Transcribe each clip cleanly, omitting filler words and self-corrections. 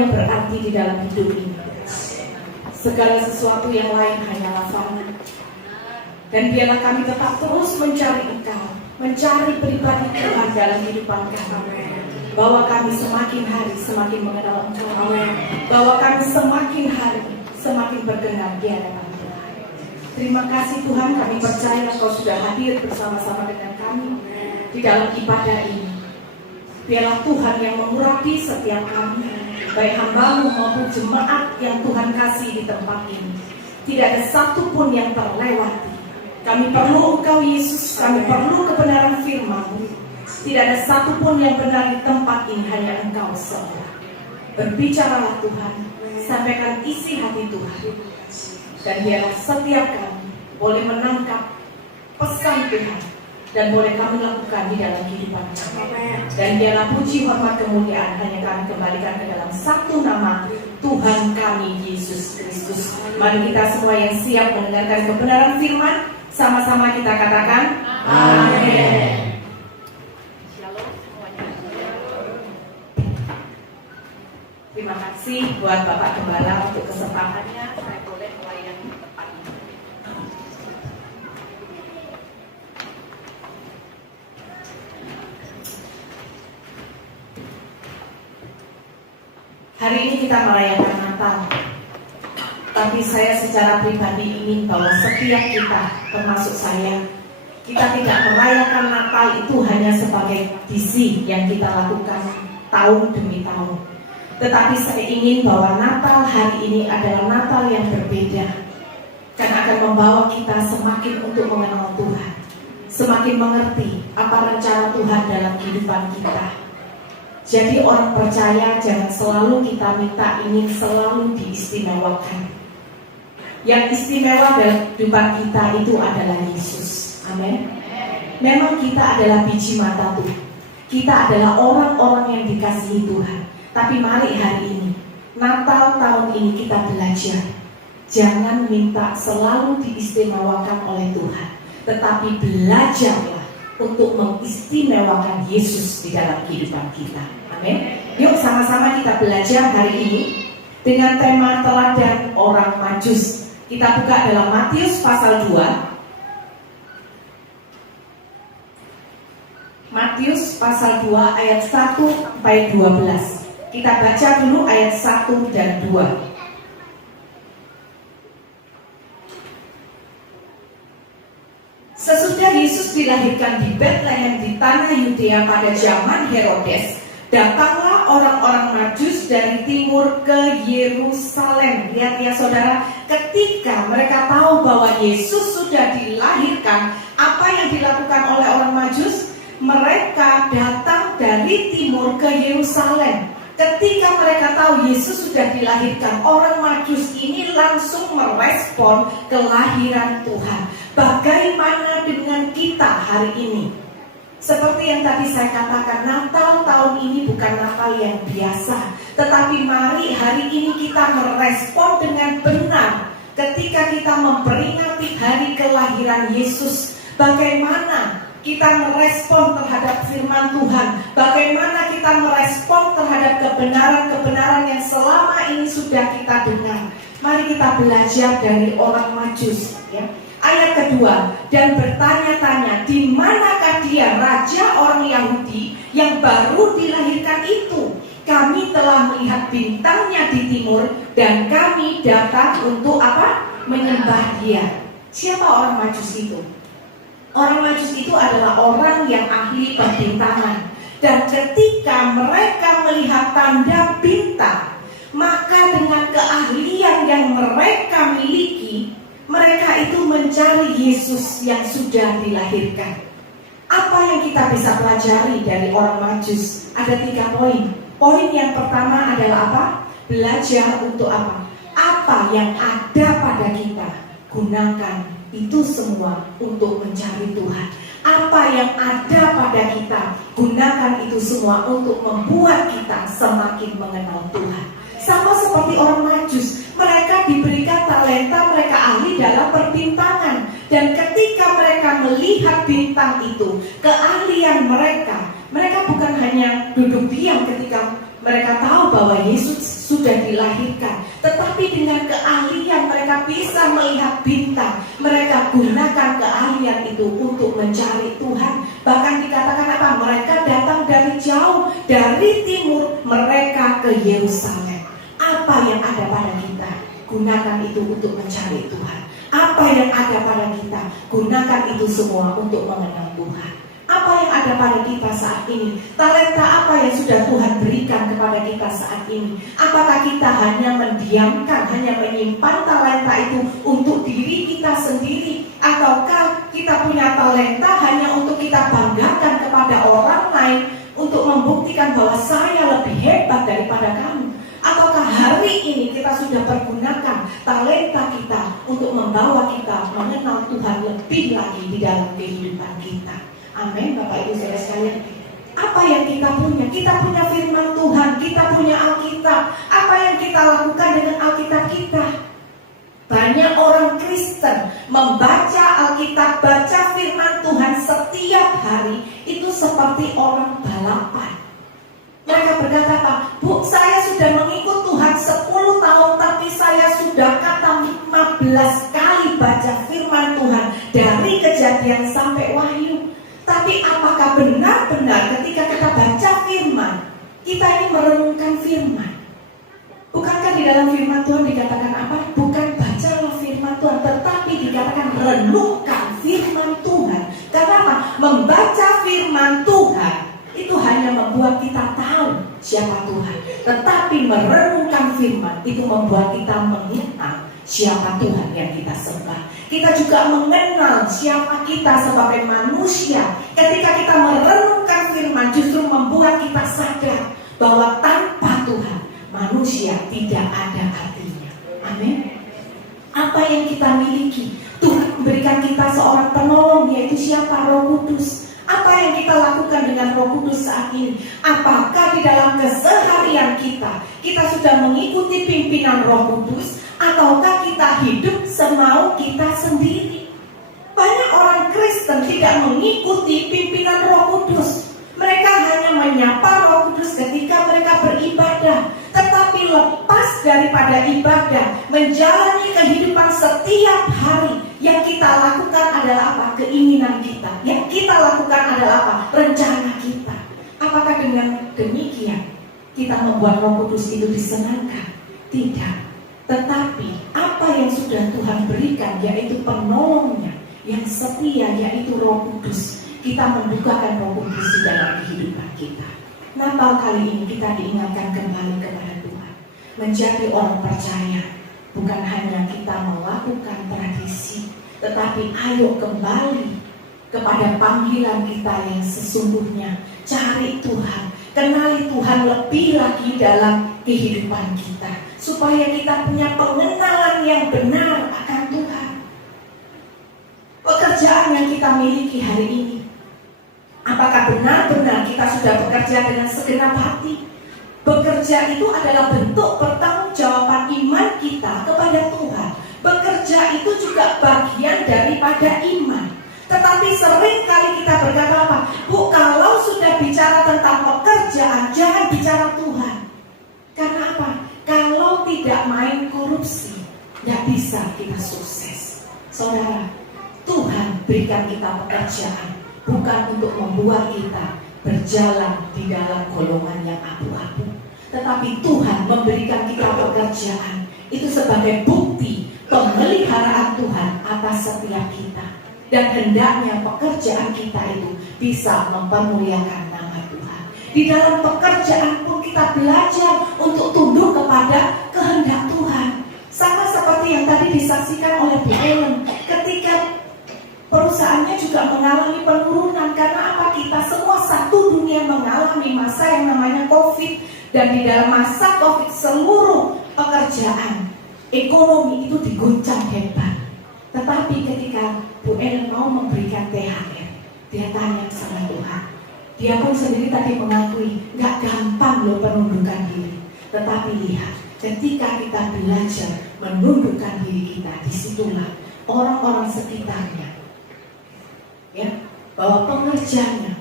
yang berarti di dalam hidup ini. Segala sesuatu yang lain hanyalah fana. Dan biarlah kami tetap terus mencari Engkau, mencari pribadi Tuhan dalam kehidupan kami. Bahwa kami semakin hari semakin mengenal Engkau. Bahwa kami semakin hari semakin berkenan di hadapan Tuhan. Terima kasih Tuhan, kami percaya Engkau sudah hadir bersama-sama dengan kami di dalam ibadah ini. Biarlah Tuhan yang mengurapi setiap kami, baik hamba-Mu maupun jemaat yang Tuhan kasih di tempat ini. Tidak ada satu pun yang terlewati. Kami perlu Engkau Yesus, kami perlu kebenaran firman-Mu. Tidak ada satu pun yang benar di tempat ini, hanya Engkau seorang. Berbicaralah Tuhan, sampaikan isi hati Tuhan. Dan biarlah setiap kami boleh menangkap pesan Tuhan dan boleh kami lakukan di dalam kehidupan kami. Dan biarlah puji, hormat, kemuliaan hanya kami kembalikan ke dalam satu nama, Tuhan kami Yesus Kristus. Mari kita semua yang siap mendengarkan kebenaran firman, sama-sama kita katakan amin. Terima kasih buat Bapak Gembala untuk kesempatannya. Saya boleh melayani tempat ini. Hari ini kita merayakan Natal. Tapi saya secara pribadi ingin bahwa setiap kita, termasuk saya, kita tidak merayakan Natal itu hanya sebagai tradisi yang kita lakukan tahun demi tahun. Tetapi saya ingin bahwa Natal hari ini adalah Natal yang berbeda, dan akan membawa kita semakin untuk mengenal Tuhan, semakin mengerti apa rencana Tuhan dalam kehidupan kita. Jadi orang percaya jangan selalu kita minta ingin selalu diistimewakan. Yang istimewa dalam kehidupan kita itu adalah Yesus. Amin. Memang kita adalah biji mata Tuhan. Kita adalah orang-orang yang dikasihi Tuhan. Tapi mari hari ini, Natal tahun ini kita belajar. Jangan minta selalu diistimewakan oleh Tuhan, tetapi belajarlah untuk mengistimewakan Yesus di dalam kehidupan kita. Amin. Yuk sama-sama kita belajar hari ini dengan tema teladan orang Majus. Kita buka dalam Matius pasal 2. Matius pasal 2 ayat 1 sampai 12. Kita baca dulu ayat 1 dan 2. Sesudah Yesus dilahirkan di Betlehem di tanah Yudea pada zaman Herodes, datanglah orang-orang Majus dari timur ke Yerusalem. Lihat ya saudara, ketika mereka tahu bahwa Yesus sudah dilahirkan, apa yang dilakukan oleh orang Majus? Mereka datang dari timur ke Yerusalem. Ketika mereka tahu Yesus sudah dilahirkan, orang Majus ini langsung merespon kelahiran Tuhan. Bagaimana dengan kita hari ini? Seperti yang tadi saya katakan, Natal tahun ini bukan Natal yang biasa. Tetapi mari hari ini kita merespon dengan benar. Ketika kita memperingati hari kelahiran Yesus, bagaimana kita merespon terhadap firman Tuhan, bagaimana kita merespon terhadap kebenaran-kebenaran yang selama ini sudah kita dengar. Mari kita belajar dari orang Majus, ya. Ayat kedua, dan bertanya-tanya, di manakah dia, raja orang Yahudi yang baru dilahirkan itu? Kami telah melihat bintangnya di timur dan kami datang untuk apa? Menyembah dia. Siapa orang Majus itu? Orang Majus itu adalah orang yang ahli perbintangan. Dan ketika mereka melihat tanda bintang, maka dengan keahlian yang mereka miliki, mereka itu mencari Yesus yang sudah dilahirkan. Apa yang kita bisa pelajari dari orang Majus? Ada 3 poin. Poin yang pertama adalah apa? Belajar untuk apa? Apa yang ada pada kita, gunakan itu semua untuk mencari Tuhan. Apa yang ada pada kita, gunakan itu semua untuk membuat kita semakin mengenal Tuhan. Sama seperti orang Majus, mereka diberikan talenta, mereka ahli dalam perbintangan. Dan ketika mereka melihat bintang itu, keahlian mereka bukan hanya duduk diam ketika mereka tahu tahu bahwa Yesus sudah dilahirkan, tetapi dengan keahlian mereka bisa melihat bintang. Mereka gunakan keahlian itu untuk mencari Tuhan. Bahkan dikatakan apa? Mereka datang dari jauh, dari timur, mereka ke Yerusalem. Apa yang ada pada kita, gunakan itu untuk mencari Tuhan. Apa yang ada pada kita, gunakan itu semua untuk mengenal Tuhan. Apa yang ada pada kita saat ini? Talenta apa yang sudah Tuhan berikan kepada kita saat ini? Apakah kita hanya mendiamkan, hanya menyimpan talenta itu untuk diri kita sendiri? Ataukah kita punya talenta hanya untuk kita banggakan kepada orang lain, untuk membuktikan bahwa saya lebih hebat daripada kamu? Ataukah hari ini kita sudah pergunakan talenta kita untuk membawa kita mengenal Tuhan lebih lagi di dalam kehidupan kita? Amin, Bapak Ibu Saudara sekalian. Apa yang kita punya? Kita punya firman Tuhan, kita punya Alkitab. Apa yang kita lakukan dengan Alkitab kita? Banyak orang Kristen membaca Alkitab, baca firman Tuhan setiap hari itu seperti orang balapan. Mereka berkata, Pak, Bu, saya sudah mengikut Tuhan 10 tahun, tapi saya sudah kata 15 kali baca firman Tuhan dari Kejadian sampai Wahyu. Tapi apakah benar-benar ketika kita baca firman, kita ini merenungkan firman? Bukankah di dalam firman Tuhan dikatakan apa? Bukan bacalah firman Tuhan, tetapi dikatakan renungkan firman Tuhan. Karena apa? Membaca firman Tuhan itu hanya membuat kita tahu siapa Tuhan. Tetapi merenungkan firman itu membuat kita mengenal siapa Tuhan yang kita sembah. Kita juga mengenal siapa kita sebagai manusia. Ketika kita merenungkan firman, justru membuat kita sadar bahwa tanpa Tuhan, manusia tidak ada artinya. Amin. Apa yang kita miliki? Tuhan memberikan kita seorang penolong, yaitu siapa? Roh Kudus. Apa yang kita lakukan dengan Roh Kudus saat ini? Apakah di dalam keseharian kita sudah mengikuti pimpinan Roh Kudus, ataukah kita hidup semau kita sendiri? Banyak orang Kristen tidak mengikuti pimpinan Roh Kudus. Mereka hanya menyapa Roh Kudus ketika mereka beribadah. Tetapi lepas daripada ibadah, menjalani kehidupan setiap hari, yang kita lakukan adalah apa? Keinginan kita. Yang kita lakukan adalah apa? Rencana kita. Apakah dengan demikian kita membuat Roh Kudus itu disenangkan? Tidak. Tetapi apa yang sudah Tuhan berikan, yaitu penolongnya yang setia, yaitu Roh Kudus, kita membukakan Roh Kudus di dalam kehidupan kita. Natal kali ini kita diingatkan kembali kepada Tuhan, menjadi orang percaya. Bukan hanya kita melakukan tradisi, tetapi ayo kembali kepada panggilan kita yang sesungguhnya. Cari Tuhan, kenali Tuhan lebih lagi dalam kehidupan kita, supaya kita punya pengenalan yang benar akan Tuhan. Pekerjaan yang kita miliki hari ini, apakah benar-benar kita sudah bekerja dengan segenap hati? Bekerja itu adalah bentuk pertanggungjawaban iman kita kepada Tuhan. Bekerja itu juga bagian daripada iman. Tetapi sering kali kita berkata apa? Bu, kalau sudah bicara tentang pekerjaan, jangan bicara Tuhan. Karena apa? Kalau tidak main korupsi, tidak bisa kita sukses. Saudara, Tuhan berikan kita pekerjaan bukan untuk membuat kita berjalan di dalam golongan yang abu-abu, tetapi Tuhan memberikan kita pekerjaan itu sebagai bukti pemeliharaan Tuhan atas setiap kita. Dan hendaknya pekerjaan kita itu bisa mempermuliakan nama Tuhan. Di dalam pekerjaan pun kita belajar untuk tunduk kepada kehendak Tuhan. Sama seperti yang tadi disaksikan oleh Bu Ellen, ketika perusahaannya juga mengalami penurunan. Karena apa? Kita semua satu dunia mengalami masa yang namanya COVID. Dan di dalam masa COVID seluruh pekerjaan, ekonomi itu diguncang hebat. Tetapi ketika Bu Ellen mau memberikan THR, dia tanya sama Tuhan. Dia pun sendiri tadi mengakui, gak gampang loh penundukan diri. Tetapi lihat, ketika kita belajar menundukkan diri kita, disitulah orang-orang sekitarnya, ya, bahwa pengerjanya,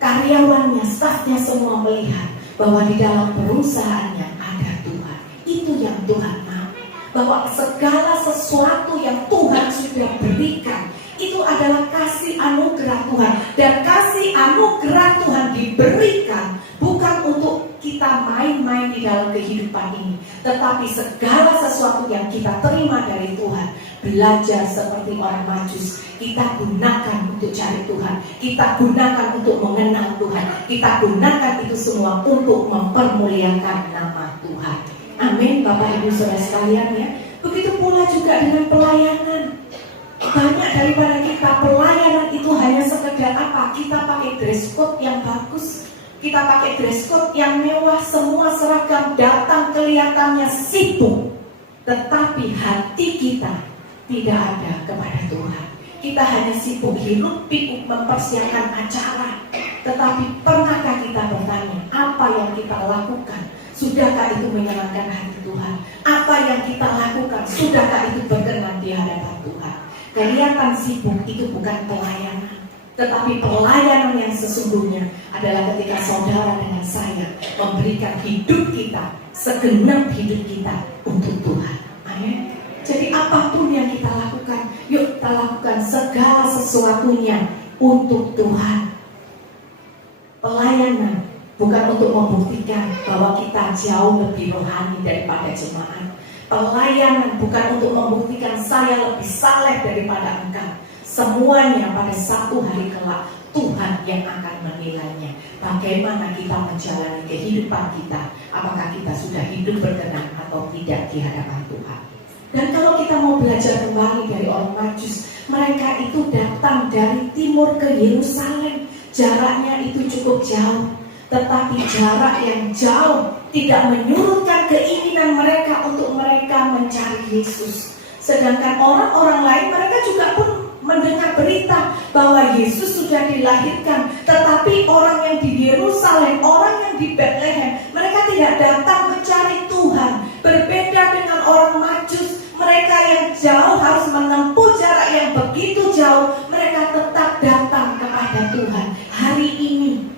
karyawannya, stafnya semua melihat bahwa di dalam perusahaannya ada Tuhan. Itu yang Tuhan mau. Bahwa segala sesuatu yang Tuhan sudah berikan itu adalah kasih anugerah Tuhan. Dan kasih anugerah Tuhan diberikan bukan untuk kita main-main di dalam kehidupan ini, tetapi segala sesuatu yang kita terima dari Tuhan, belajar seperti orang Majus, kita gunakan untuk cari Tuhan, kita gunakan untuk mengenal Tuhan, kita gunakan itu semua untuk mempermuliakan nama Tuhan. Amin, Bapak Ibu Saudara sekalian ya. Begitu pula juga dengan pelayanan. Banyak daripada kita pelayanan itu hanya sekedar apa? Kita pakai dress code yang bagus, kita pakai dress code yang mewah, semua seragam, datang kelihatannya sibuk, tetapi hati kita tidak ada kepada Tuhan. Kita hanya sibuk hiruk pikuk mempersiapkan acara, tetapi pernahkah kita bertanya apa yang kita lakukan? Sudahkah itu menyenangkan hati Tuhan? Apa yang kita lakukan, sudahkah itu berkenan di hadapan Tuhan? Kelihatan sibuk itu bukan pelayanan, tetapi pelayanan yang sesungguhnya adalah ketika saudara dengan saya memberikan hidup kita, segenap hidup kita untuk Tuhan. Amin. Jadi apapun yang kita lakukan, yuk kita lakukan segala sesuatunya untuk Tuhan. Pelayanan bukan untuk membuktikan bahwa kita jauh lebih rohani daripada jemaat. Pelayanan bukan untuk membuktikan saya lebih saleh daripada engkau. Semuanya pada satu hari kelak Tuhan yang akan menilainya. Bagaimana kita menjalani kehidupan kita, apakah kita sudah hidup berkenan atau tidak di hadapan Tuhan. Dan kalau kita mau belajar kembali dari orang Majus, mereka itu datang dari timur ke Yerusalem. Jaraknya itu cukup jauh, tetapi jarak yang jauh tidak menyurutkan keinginan mereka untuk mereka mencari Yesus. Sedangkan orang-orang lain, mereka juga pun mendengar berita bahwa Yesus sudah dilahirkan, tetapi orang yang di Yerusalem, orang yang di Bethlehem, mereka tidak datang mencari Tuhan. Berbeda dengan orang Majus, mereka yang jauh harus menempuh jarak yang begitu jauh, mereka tetap datang kepada Tuhan. Hari ini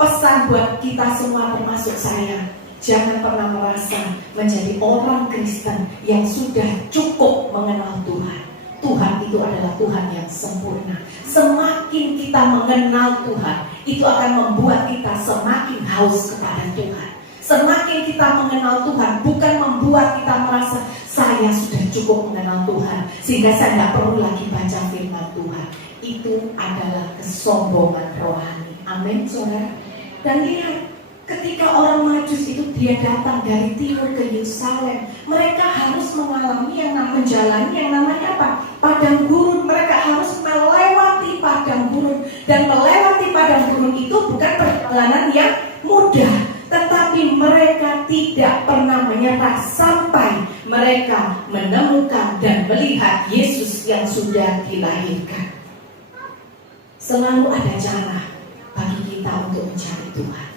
pesan buat kita semua termasuk saya, jangan pernah merasa menjadi orang Kristen yang sudah cukup mengenal Tuhan. Tuhan itu adalah Tuhan yang sempurna. Semakin kita mengenal Tuhan, itu akan membuat kita semakin haus kepada Tuhan. Semakin kita mengenal Tuhan, bukan membuat kita merasa saya sudah cukup mengenal Tuhan sehingga saya tidak perlu lagi baca firman Tuhan. Itu adalah kesombongan rohani. Amin, saudara. Dan lihat, ketika orang Majus itu dia datang dari timur ke Yerusalem, mereka harus mengalami menjalani yang namanya apa? Padang gurun. Mereka harus melewati padang gurun. Dan melewati padang gurun itu bukan perjalanan yang mudah, tetapi mereka tidak pernah menyerah sampai mereka menemukan dan melihat Yesus yang sudah dilahirkan. Selalu ada cara bagi kita untuk mencari Tuhan.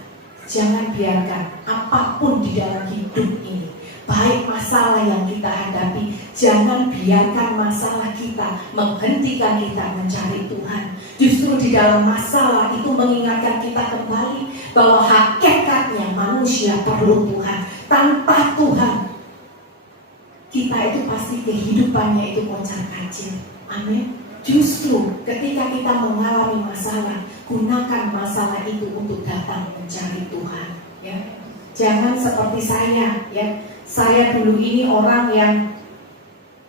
Jangan biarkan apapun di dalam hidup ini, baik masalah yang kita hadapi, jangan biarkan masalah kita menghentikan kita mencari Tuhan. Justru di dalam masalah itu mengingatkan kita kembali bahwa hakikatnya manusia perlu Tuhan. Tanpa Tuhan, kita itu pasti kehidupannya itu kocar-kacir. Amin. Justru ketika kita mengalami masalah, gunakan masalah itu untuk datang mencari Tuhan. Ya, jangan seperti saya. Ya, saya dulu ini orang yang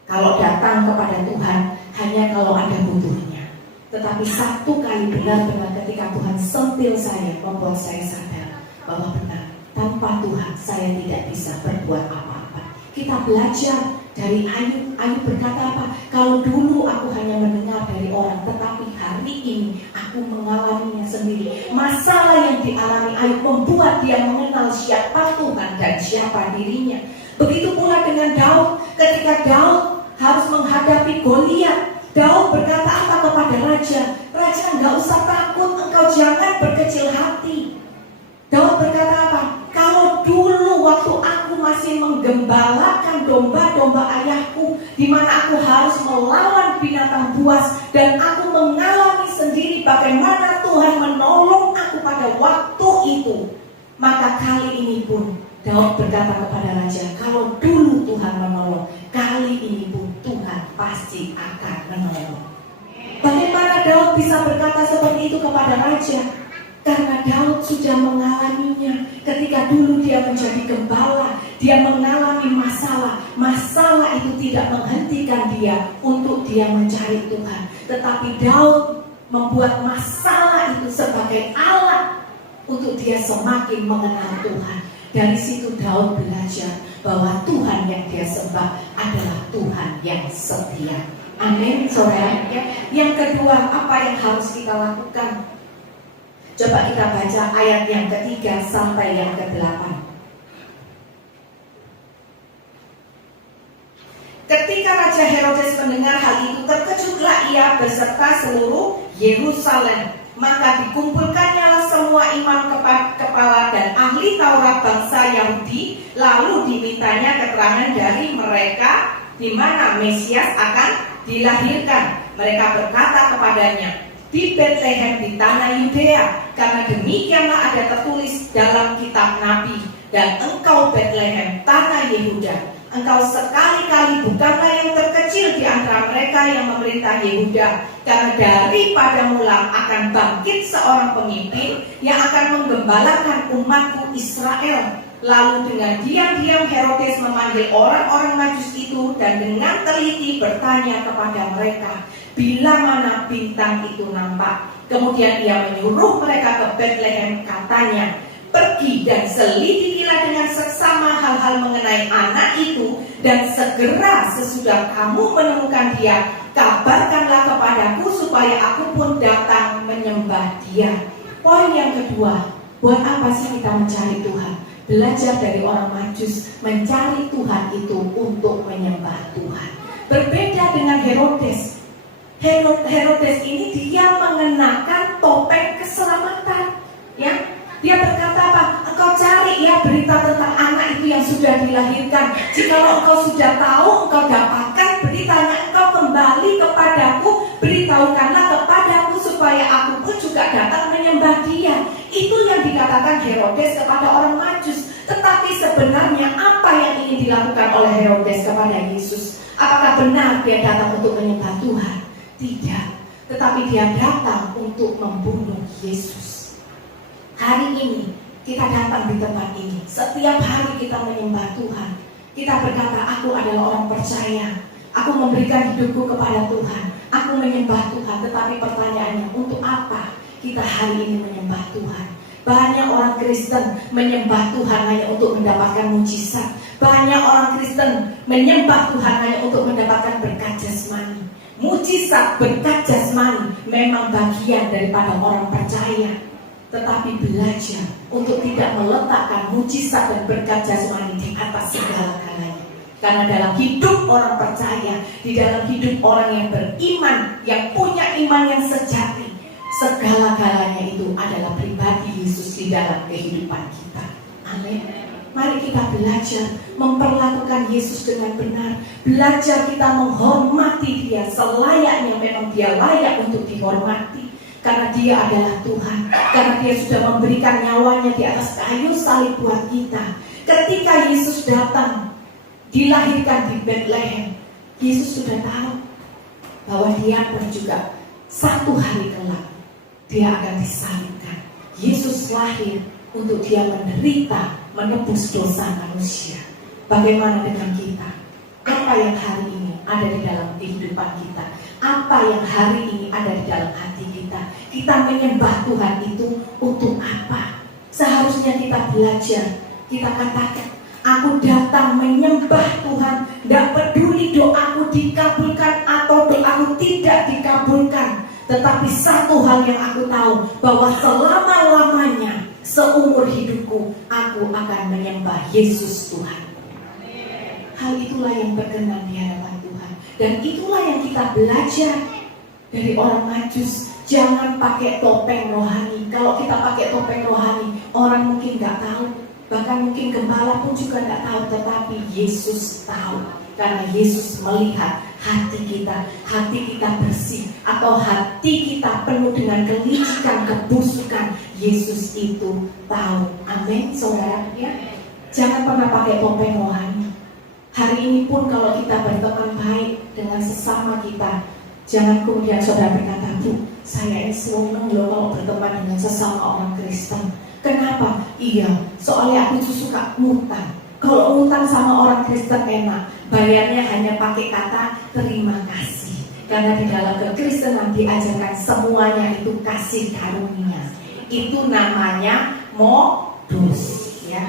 kalau datang kepada Tuhan hanya kalau ada butuhnya. Tetapi satu kali benar-benar ketika Tuhan sentil saya, membuat saya sadar bahwa benar tanpa Tuhan saya tidak bisa berbuat apa-apa. Kita belajar dari Ayub. Ayub berkata apa? Kalau dulu aku hanya mendengar dari orang, tetapi hari ini aku mengalaminya sendiri. Masalah yang dialami Ayub membuat dia mengenal siapa Tuhan dan siapa dirinya. Begitu pula dengan Daud. Ketika Daud harus menghadapi Goliat, Daud berkata apa kepada raja? Raja, enggak usah takut, engkau jangan berkecil hati. Daud berkata apa? Kalau dulu waktu aku masih menggembalakan domba-domba ayahku, di mana aku harus melawan binatang buas, dan aku mengalami sendiri bagaimana Tuhan menolong aku pada waktu itu. Maka kali ini pun Daud berkata kepada raja, kalau dulu Tuhan menolong, kali ini pun Tuhan pasti akan menolong. Bagaimana Daud bisa berkata seperti itu kepada raja? Karena Daud sudah mengalaminya. Ketika dulu dia menjadi gembala, dia mengalami masalah. Masalah itu tidak menghentikan dia untuk dia mencari Tuhan. Tetapi Daud membuat masalah itu sebagai alat untuk dia semakin mengenal Tuhan. Dari situ Daud belajar bahwa Tuhan yang dia sembah adalah Tuhan yang setia. Amin, saudara. Yang kedua, apa yang harus kita lakukan? Coba kita baca ayat yang ketiga sampai yang ke-8. Ketika Raja Herodes mendengar hal itu, terkejutlah ia beserta seluruh Yerusalem. Maka dikumpulkannya semua imam kepala dan ahli Taurat bangsa Yahudi, lalu dimintanya keterangan dari mereka di mana Mesias akan dilahirkan. Mereka berkata kepadanya, di Betlehem di tanah Yudea, karena demikianlah ada tertulis dalam kitab Nabi, dan engkau Betlehem tanah Yehuda, engkau sekali-kali bukanlah yang terkecil di antara mereka yang memerintah Yehuda, karena daripadamu akan bangkit seorang pemimpin yang akan menggembalakan umatku Israel. Lalu dengan diam-diam Herodes memanggil orang-orang Majus itu dan dengan teliti bertanya kepada mereka, bila mana bintang itu nampak. Kemudian ia menyuruh mereka ke Betlehem, katanya, pergi dan selidikilah dengan seksama hal-hal mengenai anak itu, dan segera sesudah kamu menemukan dia, kabarkanlah kepadaku supaya aku pun datang menyembah dia. Poin yang kedua, buat apa sih kita mencari Tuhan? Belajar dari orang Majus, mencari Tuhan itu untuk menyembah Tuhan. Berbeda dengan Herodes. Herodes ini dia mengenakan topeng keselamatan, ya. Dia berkata apa? Engkau cari ya berita tentang anak itu yang sudah dilahirkan. Jikalau engkau sudah tahu, engkau dapatkan beritanya, engkau kembali kepadaku, beritahukanlah kepadaku supaya aku pun juga datang menyembah dia. Itu yang dikatakan Herodes kepada orang Majus. Tetapi sebenarnya apa yang ingin dilakukan oleh Herodes kepada Yesus? Apakah benar dia datang untuk menyembah Tuhan? Tidak, tetapi dia datang untuk membunuh Yesus. Hari ini kita datang di tempat ini. Setiap hari kita menyembah Tuhan. Kita berkata, aku adalah orang percaya. Aku memberikan hidupku kepada Tuhan. Aku menyembah Tuhan. Tetapi pertanyaannya, untuk apa kita hari ini menyembah Tuhan? Banyak orang Kristen menyembah Tuhan hanya untuk mendapatkan mujizat. Banyak orang Kristen menyembah Tuhan hanya untuk mendapatkan berkat jasmani. Mujizat, berkat jasmani memang bagian daripada orang percaya. Tetapi belajar untuk tidak meletakkan mujizat dan berkat jasmani di atas segala-galanya. Karena dalam hidup orang percaya, di dalam hidup orang yang beriman, yang punya iman yang sejati, segala-galanya itu adalah pribadi Yesus di dalam kehidupan kita. Amin. Mari kita belajar memperlakukan Yesus dengan benar. Belajar kita menghormati dia selayaknya memang dia layak untuk dihormati. Karena dia adalah Tuhan. Karena dia sudah memberikan nyawanya di atas kayu salib buat kita. Ketika Yesus datang, dilahirkan di Betlehem, Yesus sudah tahu bahwa dia pun juga satu hari kelak dia akan disalibkan. Yesus lahir untuk dia menderita, menebus dosa manusia. Bagaimana dengan kita? Apa yang hari ini ada di dalam kehidupan kita? Apa yang hari ini ada di dalam hati kita? Kita menyembah Tuhan itu untuk apa? Seharusnya kita belajar. Kita katakan, aku datang menyembah Tuhan. Tidak peduli doaku dikabulkan atau doaku tidak dikabulkan. Tetapi satu hal yang aku tahu, bahwa selama-lamanya seumur hidupku aku akan menyembah Yesus Tuhan. Hal itulah yang berkenan di hadapan Tuhan. Dan itulah yang kita belajar dari orang Majus. Jangan pakai topeng rohani. Kalau kita pakai topeng rohani, orang mungkin gak tahu. Bahkan mungkin gembala pun juga gak tahu. Tetapi Yesus tahu. Karena Yesus melihat hati kita bersih, atau hati kita penuh dengan kelicikan, kebusukan. Yesus itu tahu. Amin, saudara ya. Jangan pernah pakai topeng rohani. Hari ini pun kalau kita berteman baik dengan sesama kita, jangan kemudian saudara berkata, Bu, saya ini senang loh kalau berteman dengan sesama orang Kristen. Kenapa? Iya, soalnya aku tuh suka ngutang. Kalau ngutang sama orang Kristen enak, bayarnya hanya pakai kata terima kasih. Karena di dalam kekristenan diajarkan semuanya itu kasih karunia. Itu namanya modus, ya.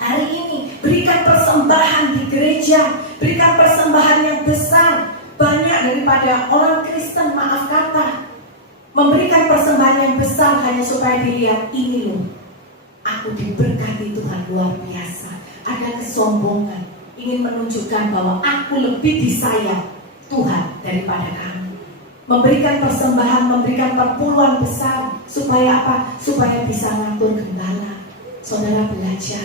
Hari ini berikan persembahan di gereja, berikan persembahan yang besar. Banyak daripada orang Kristen, maaf kata, memberikan persembahan yang besar hanya supaya dilihat, ini loh, aku diberkati Tuhan luar biasa. Ada kesombongan, ingin menunjukkan bahwa aku lebih disayang Tuhan daripada kamu. Memberikan persembahan, memberikan perpuluhan besar, supaya apa? Supaya bisa ngatur gembala. Saudara belajar,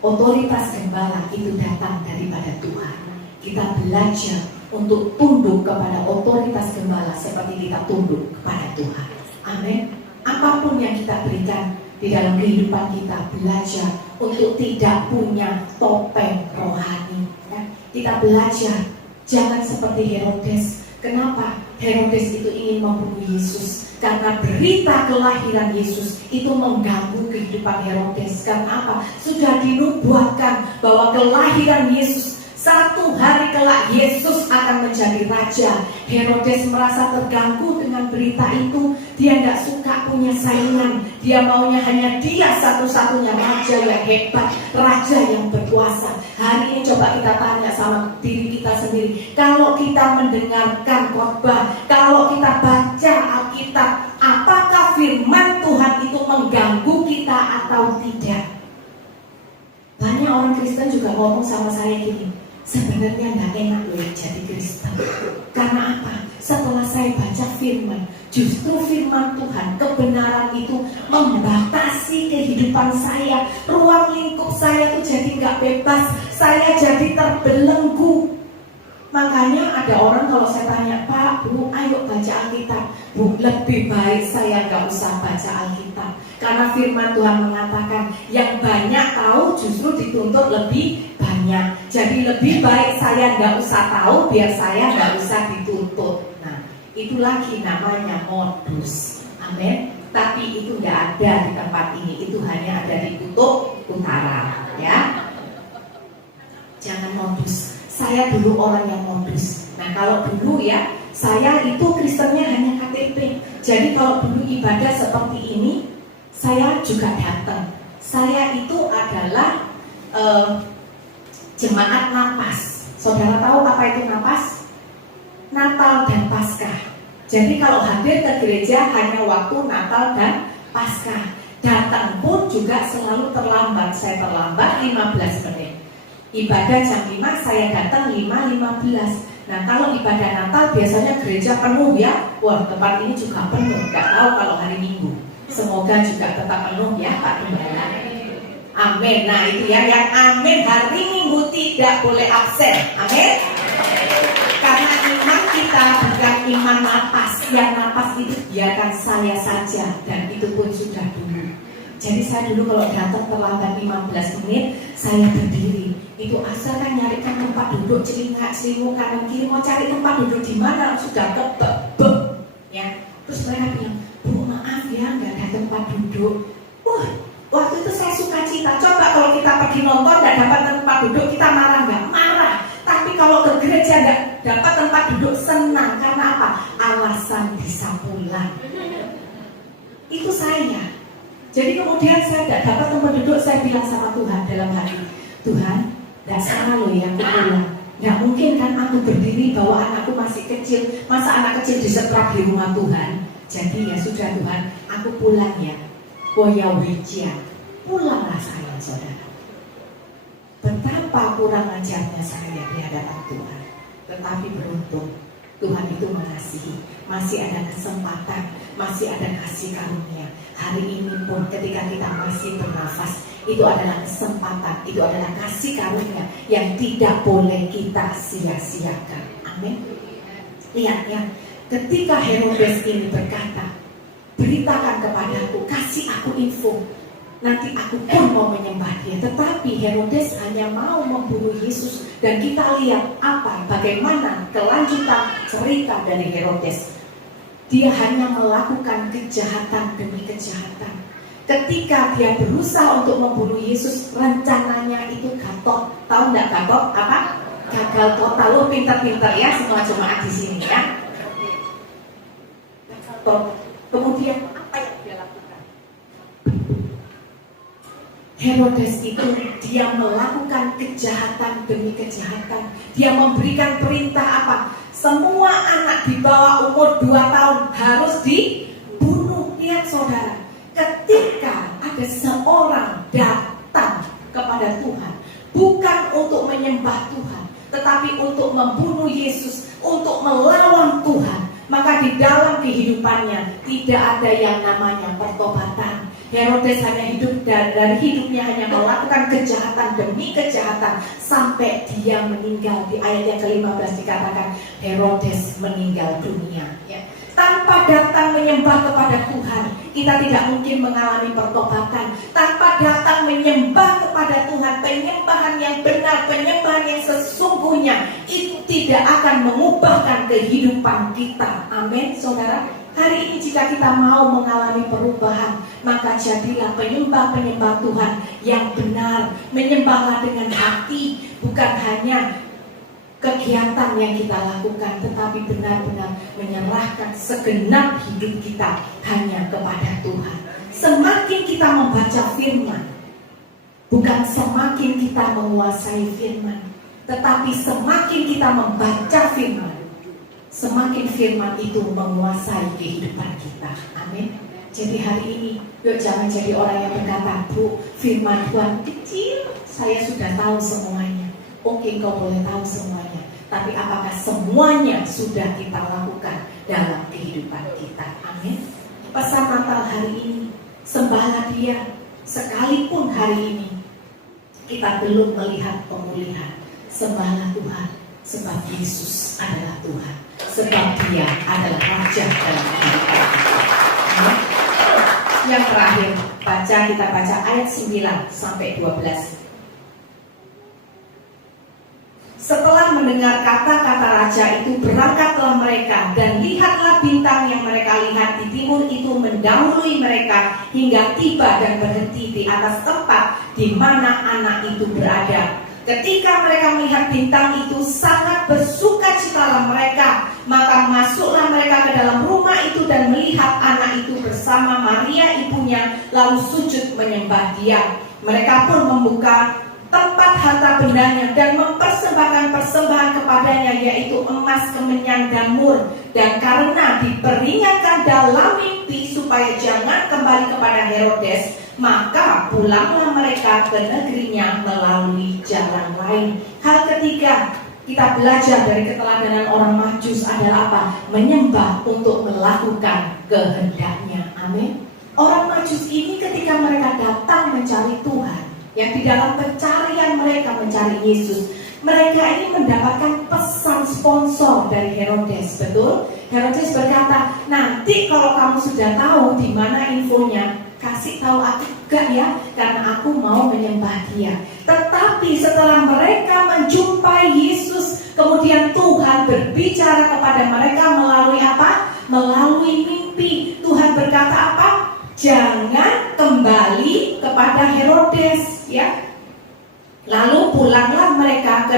otoritas gembala itu datang daripada Tuhan. Kita belajar untuk tunduk kepada otoritas gembala seperti kita tunduk kepada Tuhan. Amin. Apapun yang kita berikan di dalam kehidupan kita, belajar untuk tidak punya topeng rohani. Ya. Kita belajar jangan seperti Herodes. Kenapa? Herodes itu ingin membunuh Yesus. Karena berita kelahiran Yesus itu mengganggu kehidupan Herodes. Karena apa? Sudah dinubuatkan bahwa kelahiran Yesus, satu hari kelak Yesus akan menjadi raja. Herodes merasa terganggu dengan berita itu. Dia tidak suka punya saingan. Dia maunya hanya dia satu-satunya raja yang hebat, raja yang berkuasa. Hari ini coba kita tanya sama diri kita sendiri. Kalau kita mendengarkan khotbah, kalau kita baca Alkitab, apakah firman Tuhan itu mengganggu kita atau tidak? Banyak orang Kristen juga ngomong sama saya gini, sebenarnya nggak enak loh jadi Kristen. Karena apa? Setelah saya baca firman, justru firman Tuhan, kebenaran itu membatasi kehidupan saya. Ruang lingkup saya tuh jadi nggak bebas. Saya jadi terbelenggu. Makanya ada orang kalau saya tanya, Pak, Bu, ayo baca Alkitab. Bu, lebih baik saya nggak usah baca Alkitab. Karena firman Tuhan mengatakan, yang banyak tahu justru dituntut lebih banyak. Jadi lebih baik saya nggak usah tahu, biar saya nggak usah dituntut. Nah, itu lagi namanya modus. Amin. Tapi itu nggak ada di tempat ini. Itu hanya ada di kutub utara, ya. Jangan modus. Saya dulu orang yang modus. Nah, kalau dulu ya, saya itu Kristennya hanya KTP. Jadi kalau dulu ibadah seperti ini, saya juga datang. Saya itu adalah jemaat napas. Saudara tahu apa itu napas? Natal dan Paskah. Jadi kalau hadir ke gereja hanya waktu Natal dan Paskah. Datang pun juga selalu terlambat. Saya terlambat 15 menit. Ibadah jam 5, saya datang 5:15. Nah, kalau ibadah Natal biasanya gereja penuh ya. Wah, tempat ini juga penuh. Gak tahu kalau hari Minggu. Semoga juga tetap penuh ya Pak Gembala. Amin. Nah itu ya, yang amin hari Minggu tidak boleh absen. Amin. Karena iman kita bukan iman napas. Yang napas itu biarkan saya saja. Dan itu pun sudah dulu. Jadi saya dulu kalau datang terlambat 15 menit, saya berdiri. Itu asalkan nyarikan tempat duduk, celingak-celinguk kanan kiri, mau cari tempat duduk di mana sudah kebebek, ya. Terus mereka bilang, Bu maaf ya, nggak ada tempat duduk. Wah, waktu itu saya suka cita. Coba kalau kita pergi nonton nggak dapat tempat duduk, kita marah nggak? Marah. Tapi kalau ke gereja nggak dapat tempat duduk, senang. Karena apa? Alasan bisa pulang. Itu saya. Jadi kemudian saya tidak dapat tempat duduk, saya bilang sama Tuhan dalam hati, Tuhan, tidak salah loh ya aku pulang. Tidak mungkin kan aku berdiri bahwa anakku masih kecil, masa anak kecil disetrap di rumah Tuhan. Jadi ya sudah Tuhan, aku pulang ya. Boya wijia, pulanglah saya saudara. Betapa kurang ajarnya saya di hadapan Tuhan. Tetapi beruntung Tuhan itu mengasihi, masih ada kesempatan, masih ada kasih karunia. Hari ini pun ketika kita masih bernafas, itu adalah kesempatan, itu adalah kasih karunia yang tidak boleh kita sia-siakan. Amin. Lihat ya, ketika Herodes ini berkata beritakan kepadaku, kasih aku info, nanti aku pun mau menyembah dia. Tetapi Herodes hanya mau membunuh Yesus. Dan kita lihat bagaimana kelanjutan cerita dari Herodes. Dia hanya melakukan kejahatan demi kejahatan. Ketika dia berusaha untuk membunuh Yesus, rencananya itu gatot. Tahu nggak gatot apa? Gagal total. Lo pintar-pintar ya semua jemaat di sini ya. Gatot. Kemudian apa yang dia lakukan? Herodes itu dia melakukan kejahatan demi kejahatan. Dia memberikan perintah apa? Semua anak di bawah umur 2 tahun harus dibunuh. Lihat saudara, ketika ada seorang datang kepada Tuhan, bukan untuk menyembah Tuhan, tetapi untuk membunuh Yesus, untuk melawan Tuhan, maka di dalam kehidupannya tidak ada yang namanya pertobatan. Herodes hanya hidup dari hidupnya hanya melakukan kejahatan demi kejahatan sampai dia meninggal. Di ayat yang ke-15 dikatakan Herodes meninggal dunia ya. Tanpa datang menyembah kepada Tuhan, kita tidak mungkin mengalami pertobatan. Tanpa datang menyembah kepada Tuhan, penyembahan yang benar, penyembahan yang sesungguhnya, itu tidak akan mengubahkan kehidupan kita. Amin, saudara. Hari ini jika kita mau mengalami perubahan, maka jadilah penyembah-penyembah Tuhan yang benar. Menyembahlah dengan hati, bukan hanya kegiatan yang kita lakukan, tetapi benar-benar menyerahkan segenap hidup kita hanya kepada Tuhan. Semakin kita membaca firman, bukan semakin kita menguasai firman, tetapi semakin kita membaca firman, semakin firman itu menguasai kehidupan kita. Amin. Jadi hari ini, yuk jangan jadi orang yang berkata, Bu, firman Tuhan kecil, saya sudah tahu semuanya. Oke, kau boleh tahu semuanya, tapi apakah semuanya sudah kita lakukan dalam kehidupan kita? Amin. Pesan Natal hari ini, sembahlah Dia. Sekalipun hari ini kita belum melihat pemulihan, sembahlah Tuhan, sebab Yesus adalah Tuhan, sebab Dia adalah Raja dalam kehidupan kita. Yang terakhir, kita baca ayat 9 sampai 12. Setelah mendengar kata-kata raja itu, berangkatlah mereka, dan lihatlah bintang yang mereka lihat di timur itu mendahului mereka hingga tiba dan berhenti di atas tempat di mana anak itu berada. Ketika mereka melihat bintang itu, sangat bersukacitalah mereka. Maka masuklah mereka ke dalam rumah itu dan melihat anak itu bersama Maria ibunya, lalu sujud menyembah Dia. Mereka pun membuka tempat harta bendanya dan mempersembahkan persembahan kepadanya, yaitu emas, kemenyan, dan mur. Dan karena diperingatkan dalam mimpi supaya jangan kembali kepada Herodes, maka pulanglah mereka ke negerinya melalui jalan lain. Hal ketiga, kita belajar dari keteladanan orang Majus adalah apa? Menyembah untuk melakukan kehendaknya. Amin. Orang Majus ini ketika mereka datang mencari Tuhan, yang di dalam pencarian mereka mencari Yesus, mereka ini mendapatkan pesan sponsor dari Herodes. Betul? Herodes berkata, nanti kalau kamu sudah tahu di mana infonya, kasih tahu aku juga ya, karena aku mau menyembah Dia. Tetapi setelah mereka menjumpai Yesus, kemudian Tuhan berbicara kepada mereka melalui apa? Melalui mimpi. Tuhan berkata apa? Jangan kembali kepada Herodes, ya. Lalu pulanglah mereka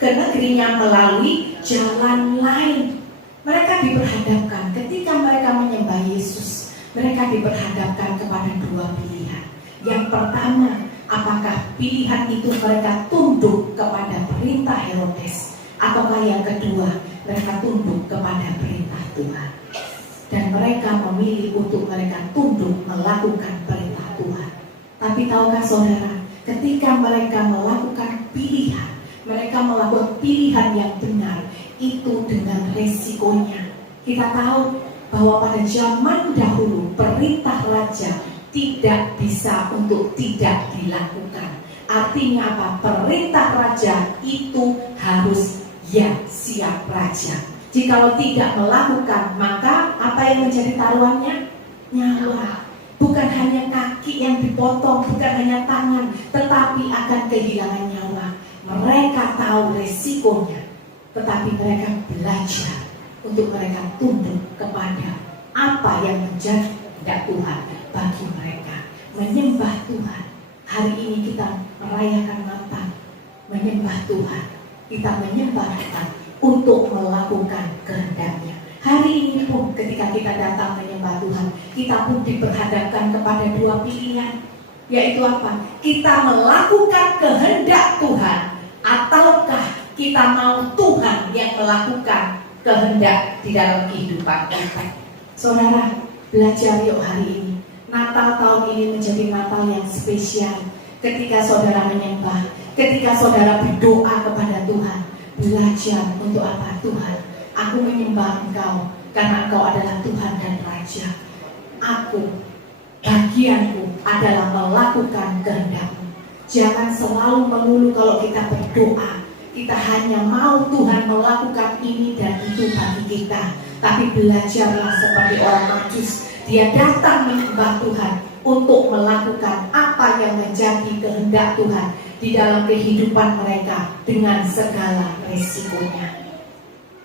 ke negerinya melalui jalan lain. Mereka diperhadapkan ketika mereka menyembah Yesus. Mereka diperhadapkan kepada dua pilihan. Yang pertama, apakah pilihan itu mereka tunduk kepada perintah Herodes, ataukah yang kedua, mereka tunduk kepada perintah Tuhan. Dan mereka memilih untuk mereka tunduk melakukan perintah Tuhan. Tapi tahukah saudara, ketika mereka melakukan pilihan, mereka melakukan pilihan yang benar, itu dengan resikonya. Kita tahu bahwa pada zaman dahulu perintah raja tidak bisa untuk tidak dilakukan. Artinya apa? Perintah raja itu harus ya siap raja. Jikalau tidak melakukan, maka apa yang menjadi taruhannya? nyawa. Bukan hanya kaki yang dipotong, bukan hanya tangan, tetapi akan kehilangan nyawa. Mereka tahu resikonya, tetapi mereka belajar untuk mereka tunduk kepada apa yang menjadi kehendak Tuhan bagi mereka. Menyembah Tuhan. Hari ini kita merayakan Natal, menyembah Tuhan. Kita menyembah Tuhan untuk melakukan kehendak-Nya. Hari ini pun ketika kita datang menyembah Tuhan, kita pun diperhadapkan kepada dua pilihan, yaitu apa? Kita melakukan kehendak Tuhan, ataukah kita mau Tuhan yang melakukan kehendak di dalam kehidupan kita. Saudara, belajar yuk hari ini. Natal tahun ini menjadi Natal yang spesial. Ketika saudara menyembah, ketika saudara berdoa kepada Tuhan, belajar untuk apa? Tuhan, aku menyembah Engkau karena Engkau adalah Tuhan dan Raja. Bagianku adalah melakukan kehendak-Mu. Jangan selalu melulu kalau kita berdoa, kita hanya mau Tuhan melakukan ini dan itu bagi kita. Tapi belajarlah seperti orang Majus. Dia datang menyembah Tuhan untuk melakukan apa yang menjadi kehendak Tuhan di dalam kehidupan mereka dengan segala resikonya.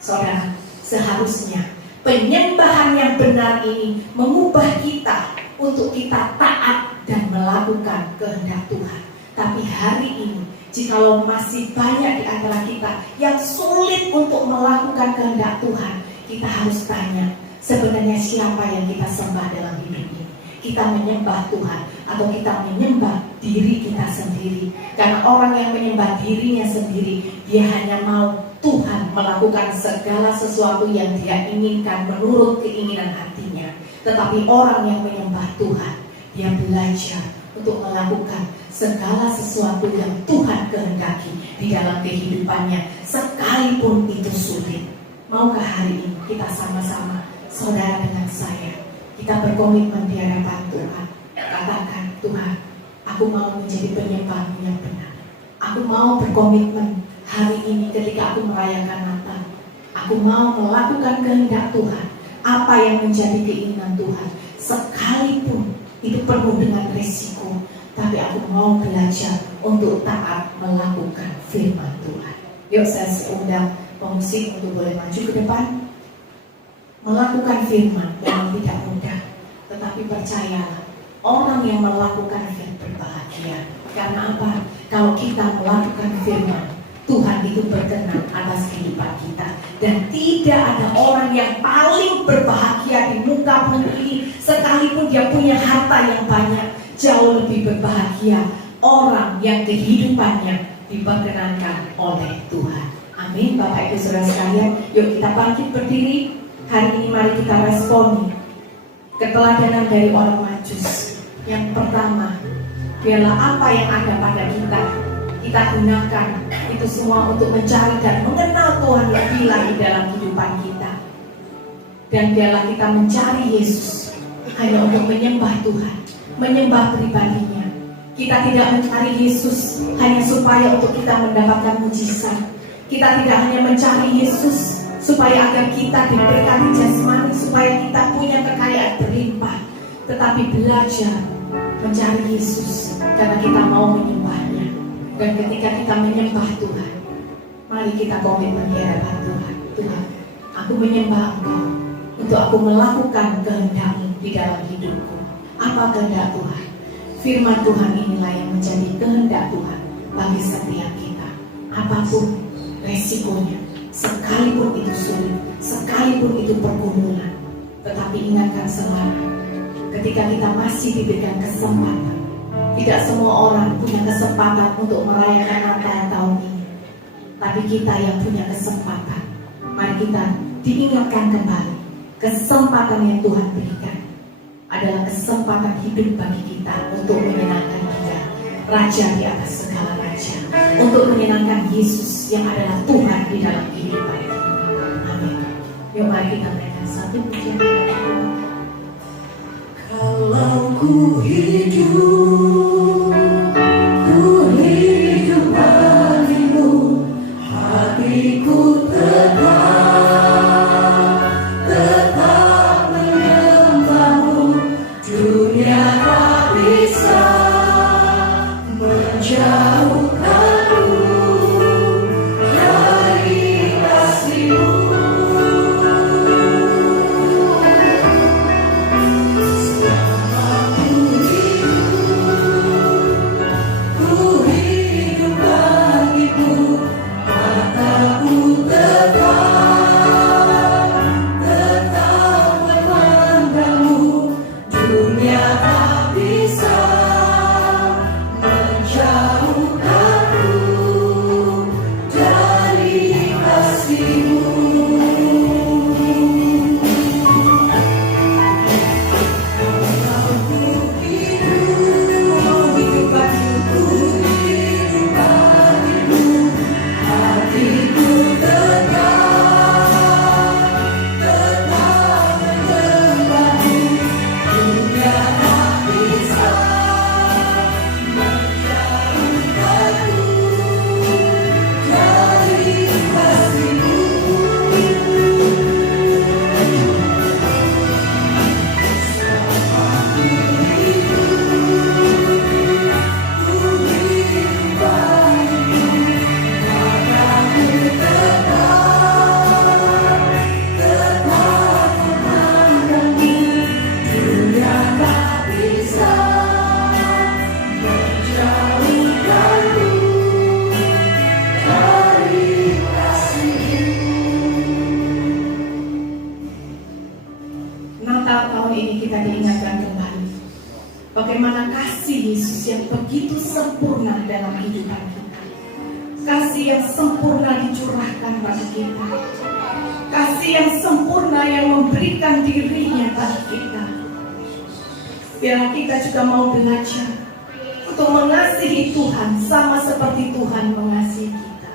Saudara, seharusnya penyembahan yang benar ini mengubah kita untuk kita taat dan melakukan kehendak Tuhan. Tapi hari ini, jikalau masih banyak di antara kita yang sulit untuk melakukan kehendak Tuhan, kita harus tanya, sebenarnya siapa yang kita sembah dalam hidup ini? Kita menyembah Tuhan atau kita menyembah diri kita sendiri? Karena orang yang menyembah dirinya sendiri, dia hanya mau Tuhan melakukan segala sesuatu yang dia inginkan menurut keinginan hatinya. Tetapi orang yang menyembah Tuhan, dia belajar untuk melakukan segala sesuatu yang Tuhan kehendaki di dalam kehidupannya, sekalipun itu sulit. Maukah hari ini kita sama-sama, saudara dengan saya, kita berkomitmen di hadapan Tuhan. Katakan, Tuhan, aku mau menjadi penyembah-Mu yang benar. Aku mau berkomitmen hari ini ketika aku merayakan Natal. Aku mau melakukan kehendak Tuhan, apa yang menjadi keinginan Tuhan, sekalipun itu penuh dengan risiko. Tapi aku mau belajar untuk taat melakukan firman Tuhan. Yuk saya undang pemusik untuk boleh maju ke depan. Melakukan firman memang tidak mudah, tetapi percayalah, orang yang melakukan firman berbahagia. Karena apa? Kalau kita melakukan firman, Tuhan itu berkenan atas kehidupan kita. Dan tidak ada orang yang paling berbahagia di muka bumi ini, sekalipun dia punya harta yang banyak. Jauh lebih berbahagia orang yang kehidupannya diperkenankan oleh Tuhan. Amin. Bapak Ibu Saudara sekalian, yuk kita bangkit berdiri. Hari ini mari kita responi keteladanan dari orang Majus. Yang pertama, biarlah apa yang ada pada kita gunakan itu semua untuk mencari dan mengenal Tuhan lebih lagi dalam kehidupan kita. Dan biarlah kita mencari Yesus hanya untuk menyembah Tuhan, menyembah pribadinya. Kita tidak mencari Yesus hanya supaya untuk kita mendapatkan mujizat. Kita tidak hanya mencari Yesus supaya agar kita diberkati jasmani, supaya kita punya kekayaan berlimpah, tetapi belajar mencari Yesus karena kita mau menyembahnya. Dan ketika kita menyembah Tuhan, mari kita komitmen di hadapan Tuhan. Tuhan, aku menyembah Engkau untuk aku melakukan kehendak-Mu di dalam hidupku. Apa kehendak Tuhan? Firman Tuhan inilah yang menjadi kehendak Tuhan bagi setiap kita. Apapun resikonya, sekalipun itu sulit, sekalipun itu pergumulan, tetapi ingatkan selalu, ketika kita masih diberikan kesempatan, tidak semua orang punya kesempatan untuk merayakan Natal tahun ini, tapi kita yang punya kesempatan. Mari kita diingatkan kembali, kesempatan yang Tuhan berikan adalah kesempatan hidup bagi kita untuk menyenangkan Dia, Raja di atas segala raja, untuk menyenangkan Yesus yang adalah Tuhan di dalam kehidupan kita. Amin. Yuk mari kita naikkan satu pujian. Kalau ku hidup bagimu, hatiku tetap menyembahmu. bagaimana kasih Yesus yang begitu sempurna dalam kehidupan kita. Kasih yang sempurna dicurahkan pada kita. Kasih yang sempurna yang memberikan dirinya pada kita. Biarlah kita juga mau belajar untuk mengasihi Tuhan sama seperti Tuhan mengasihi kita.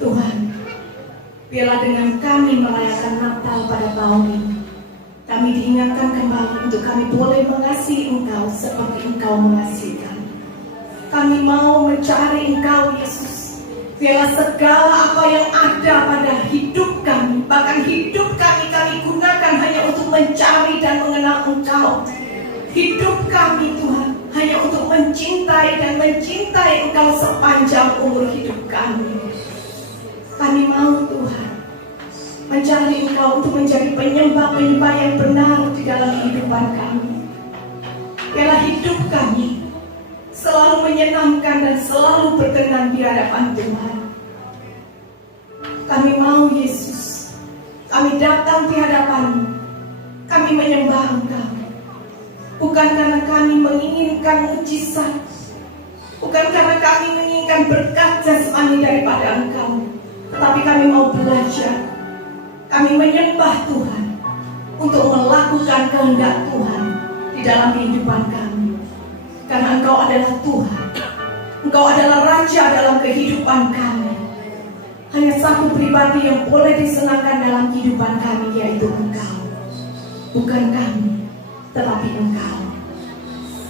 Tuhan, biarlah dengan kami merayakan Natal pada tahun ini, kami diingatkan kembali untuk kami boleh mengasihi Engkau seperti Engkau mengasihi kami. Kami mau mencari Engkau, Yesus. Biarlah segala apa yang ada pada hidup kami, bahkan hidup kami gunakan hanya untuk mencari dan mengenal Engkau. Hidup kami, Tuhan, hanya untuk mencintai dan mencintai Engkau sepanjang umur hidup kami. Kami mau, Tuhan, mencari Engkau untuk menjadi penyembah-penyembah yang benar di dalam kehidupan kami. Biarlah hidup kami selalu menyenangkan dan selalu berkenan di hadapan Tuhan. Kami mau, Yesus, kami datang di hadapan-Mu. Kami menyembah Engkau. Bukan karena kami menginginkan mujizat, bukan karena kami menginginkan berkat jasmani daripada Engkau, tetapi kami mau belajar. Kami menyembah Tuhan untuk melakukan kehendak Tuhan di dalam kehidupan kami. Karena Engkau adalah Tuhan, Engkau adalah Raja dalam kehidupan kami. Hanya satu pribadi yang boleh disenangkan dalam kehidupan kami, yaitu Engkau. Bukan kami, tetapi Engkau.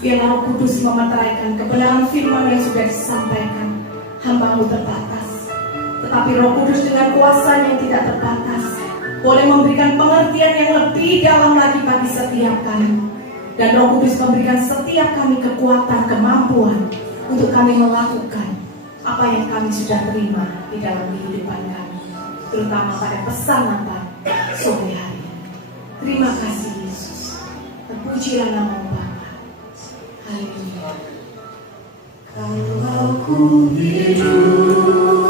Biarlah Roh Kudus memeteraikan kebenaran firman yang sudah disampaikan. Hamba-Mu terbatas, tetapi Roh Kudus dengan kuasa yang tidak terbatas boleh memberikan pengertian yang lebih dalam lagi bagi setiap kami. Dan Roh Kudus memberikan setiap kami kekuatan, kemampuan untuk kami melakukan apa yang kami sudah terima di dalam kehidupan kami, terutama pada pesan Natal sore hari. Terima kasih Yesus. Terpujilah nama Bapa. Haleluya. Kalau ku hidup